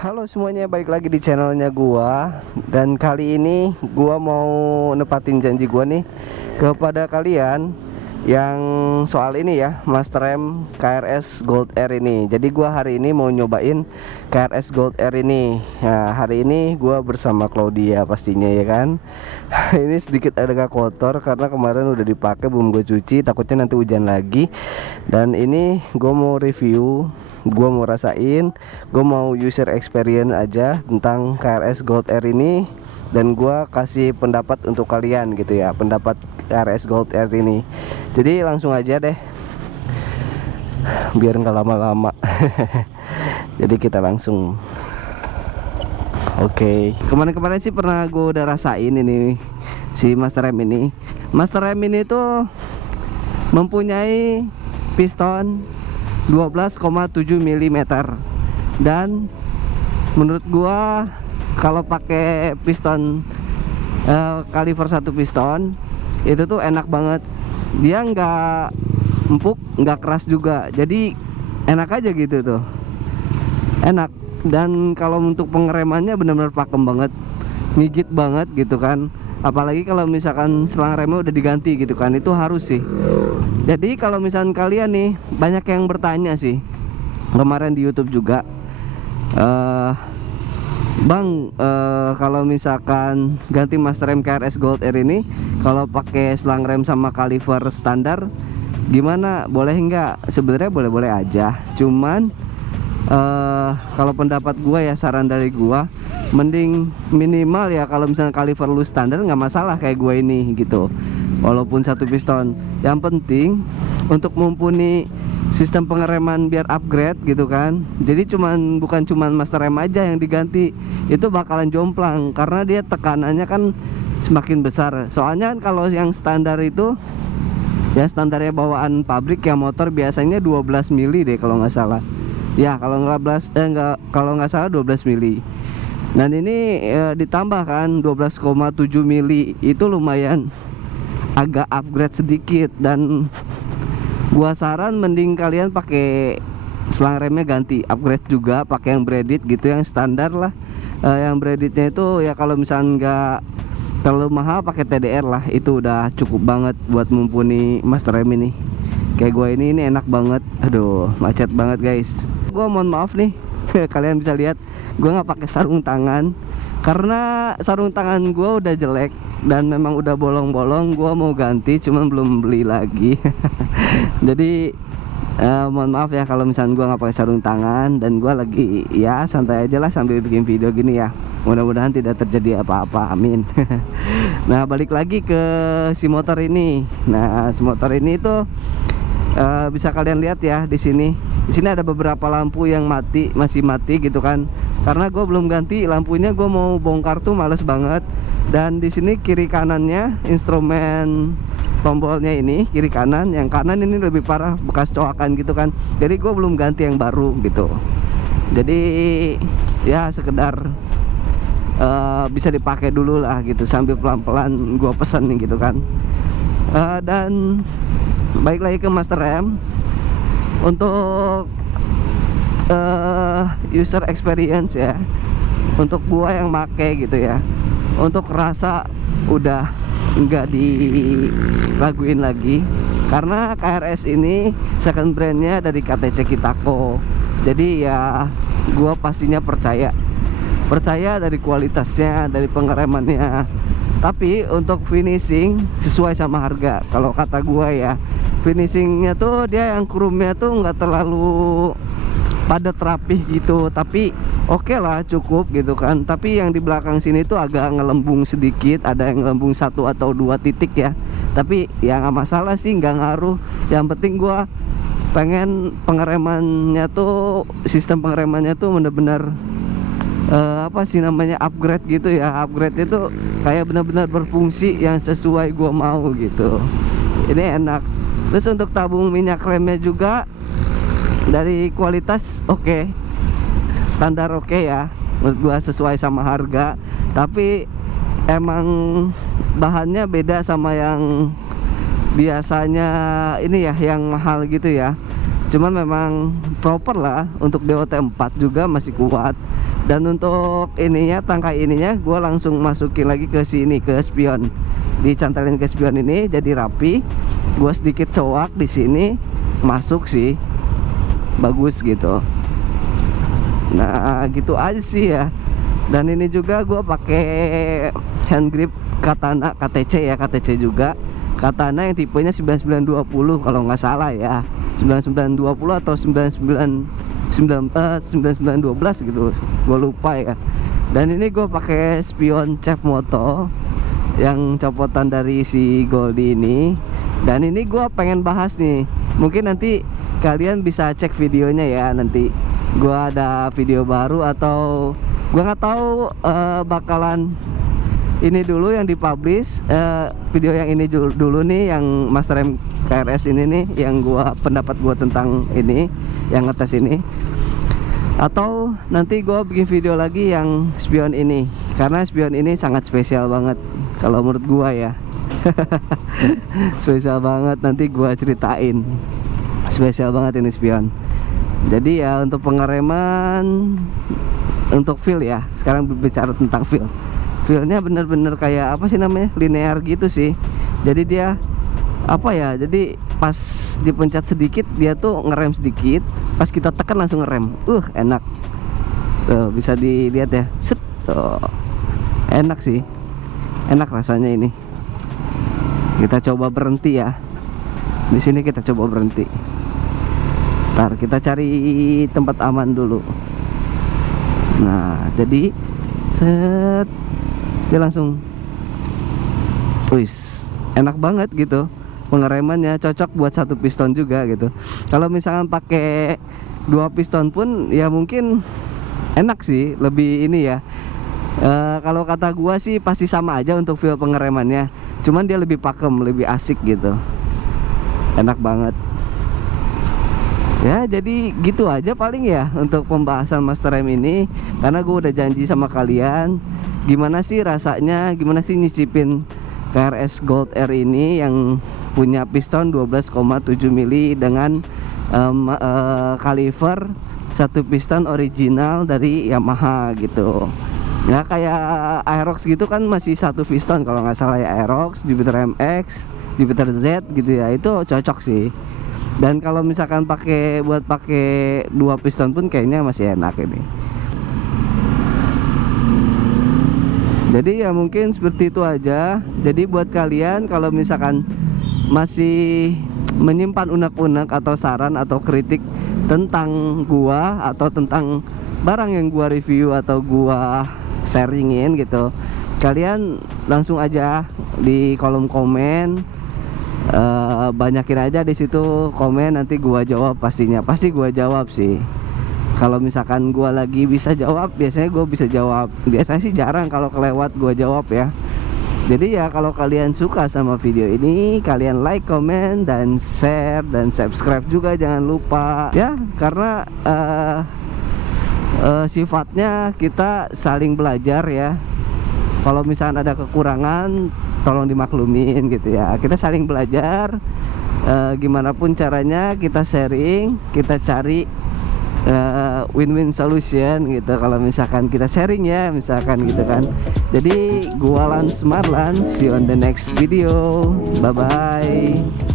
Halo semuanya, balik lagi di channelnya gua. Dan kali ini gua mau nepatin janji gua nih kepada kalian yang soal ini ya, Master M KRS Gold Air ini. Jadi gua hari ini mau nyobain KRS Gold Air ini. Nah, hari ini gua bersama Claudia pastinya ya kan. Ini sedikit agak kotor karena kemarin udah dipakai belum gue cuci, takutnya nanti hujan lagi. Dan ini gue mau review, gue mau rasain, gue mau user experience aja tentang KRS Gold Air ini. Dan gue kasih pendapat untuk kalian gitu ya, pendapat KRS Gold Air ini. Jadi langsung aja deh, biar nggak lama-lama. Jadi kita langsung. Oke, kemarin-kemarin sih pernah gue udah rasain ini si Master M ini. Master M ini tuh mempunyai piston 12,7 mm. Dan menurut gua kalau pakai piston kaliber satu piston itu tuh enak banget. Dia nggak empuk, nggak keras juga. Jadi enak aja gitu tuh. Enak. Dan kalau untuk pengeremannya benar-benar pakem banget, ngigit banget gitu kan. Apalagi kalau misalkan selang remnya udah diganti gitu kan, itu harus sih. Jadi kalau misalkan kalian nih, banyak yang bertanya sih kemarin di YouTube juga, Bang, kalau misalkan ganti Master M KRS Gold Air ini, kalau pakai selang rem sama kaliber standar gimana, boleh nggak? Sebenarnya boleh-boleh aja, cuman kalau pendapat gua ya, saran dari gua, mending minimal ya kalau misalnya kaliber lu standar nggak masalah kayak gua ini gitu, walaupun satu piston. Yang penting untuk mumpuni sistem pengereman biar upgrade gitu kan. Jadi bukan cuman Master M aja yang diganti, itu bakalan jomplang karena dia tekanannya kan semakin besar. Soalnya kan kalau yang standar itu ya standarnya bawaan pabrik ya, motor biasanya 12 mili deh kalau nggak salah. Ya kalau nggak salah 12 mili. Dan ini ditambah kan 12,7 mili, itu lumayan agak upgrade sedikit. Dan gua saran mending kalian pakai selang remnya ganti, upgrade juga pakai yang braided gitu, yang standar lah. Yang braidednya itu ya kalau misalnya nggak terlalu mahal pakai TDR lah, itu udah cukup banget buat mumpuni Master M ini. Kayak gue ini enak banget. Aduh, macet banget guys. Gue mohon maaf nih, kalian bisa lihat gue nggak pakai sarung tangan karena sarung tangan gue udah jelek dan memang udah bolong-bolong. Gue mau ganti, cuman belum beli lagi. Jadi mohon maaf ya kalau misalnya gue nggak pakai sarung tangan, dan gue lagi ya santai aja lah sambil bikin video gini ya. Mudah-mudahan tidak terjadi apa-apa, amin. Nah, balik lagi ke si motor ini. Nah, si motor ini tuh bisa kalian lihat ya di sini. Di sini ada beberapa lampu yang masih mati gitu kan. Karena gue belum ganti lampunya, gue mau bongkar tuh males banget. Dan di sini kiri kanannya instrumen tombolnya ini kiri kanan, yang kanan ini lebih parah, bekas coakan gitu kan. Jadi gue belum ganti yang baru gitu. Jadi ya sekedar bisa dipakai dulu lah gitu, sambil pelan-pelan gue pesen gitu kan. Dan balik lagi ke Master M. Untuk user experience ya, untuk gua yang make gitu ya, untuk rasa udah nggak diraguin lagi karena KRS ini second brandnya dari KTC Kitako. Jadi ya gua pastinya percaya dari kualitasnya, dari pengeremannya. Tapi untuk finishing sesuai sama harga. Kalau kata gua ya, finishingnya tuh dia yang chrome-nya tuh nggak terlalu padat rapih gitu, tapi oke lah, cukup gitu kan. Tapi yang di belakang sini tuh agak ngelembung sedikit, ada yang ngelembung 1 atau 2 titik ya. Tapi ya nggak masalah sih, nggak ngaruh. Yang penting gua pengen pengeremannya tuh, sistem pengeremannya tuh bener-bener apa sih namanya, upgrade gitu ya. Upgrade itu kayak benar-benar berfungsi yang sesuai gua mau gitu. Ini enak. Terus untuk tabung minyak remnya juga dari kualitas oke, standar oke ya, menurut gua sesuai sama harga. Tapi emang bahannya beda sama yang biasanya ini ya, yang mahal gitu ya. Cuman memang proper lah, untuk DOT 4 juga masih kuat. Dan untuk ininya, tangkai ininya gua langsung masukin lagi ke sini, ke spion. Dicantelin ke spion ini jadi rapi. Gua sedikit coak di sini, masuk sih. Bagus gitu. Nah, gitu aja sih ya. Dan ini juga gua pakai hand grip Katana KTC ya, KTC juga. Katana yang tipenya 9920 kalau nggak salah ya. 9920 atau 9912 gitu, gue lupa ya. Dan ini gue pakai spion Chef Moto yang copotan dari si Goldie ini. Dan ini gue pengen bahas nih, mungkin nanti kalian bisa cek videonya ya. Nanti gue ada video baru atau gue nggak tahu, bakalan ini dulu yang dipublish, video yang ini dulu nih, yang Master M KRS ini nih, yang pendapat gua tentang ini, yang ngetes ini. Atau nanti gua bikin video lagi yang spion ini, karena spion ini sangat spesial banget kalau menurut gua ya. Spesial banget, nanti gua ceritain. Spesial banget ini spion. Jadi ya untuk pengereman, untuk feel ya, sekarang bicara tentang feel. Feelnya bener-bener kayak apa sih namanya, linear gitu sih. Jadi dia apa ya, jadi pas dipencet sedikit dia tuh ngerem sedikit, pas kita tekan langsung ngerem. Enak tuh, bisa dilihat ya, set tuh. Enak sih, enak rasanya ini. Kita coba berhenti ya, di sini kita coba berhenti. Ntar kita cari tempat aman dulu. Nah, jadi set, dia langsung, wis, enak banget gitu. Pengeremannya cocok buat satu piston juga gitu. Kalau misalkan pakai 2 piston pun ya mungkin enak sih, lebih ini ya. Kalau kata gua sih pasti sama aja untuk feel pengeremannya. Cuman dia lebih pakem, lebih asik gitu. Enak banget. Ya jadi gitu aja paling ya untuk pembahasan Master M ini. Karena gue udah janji sama kalian, gimana sih rasanya, gimana sih nyicipin KRS Gold R ini yang punya piston 12,7 mili dengan kaliber satu piston original dari Yamaha gitu. Ya kayak Aerox gitu kan masih satu piston kalau nggak salah ya, Aerox, Jupiter MX, Jupiter Z gitu ya, itu cocok sih. Dan kalau misalkan pakai 2 piston pun kayaknya masih enak ini. Jadi ya mungkin seperti itu aja. Jadi buat kalian kalau misalkan masih menyimpan unek-unek atau saran atau kritik tentang gua atau tentang barang yang gua review atau gua sharingin gitu, kalian langsung aja di kolom komen. Banyakin aja di situ komen, nanti gua jawab pastinya. Pasti gua jawab sih. Kalau misalkan gua lagi bisa jawab, biasanya gua bisa jawab. Biasanya sih jarang kalau kelewat gua jawab ya. Jadi ya kalau kalian suka sama video ini, kalian like, comment, dan share, dan subscribe juga jangan lupa ya. Karena sifatnya kita saling belajar ya. Kalau misalnya ada kekurangan, tolong dimaklumin gitu ya. Kita saling belajar, gimana pun caranya kita sharing, kita cari win-win solution gitu. Kalau misalkan kita sharing ya, misalkan gitu kan. Jadi gua Lans Marlan, see you on the next video. Bye bye.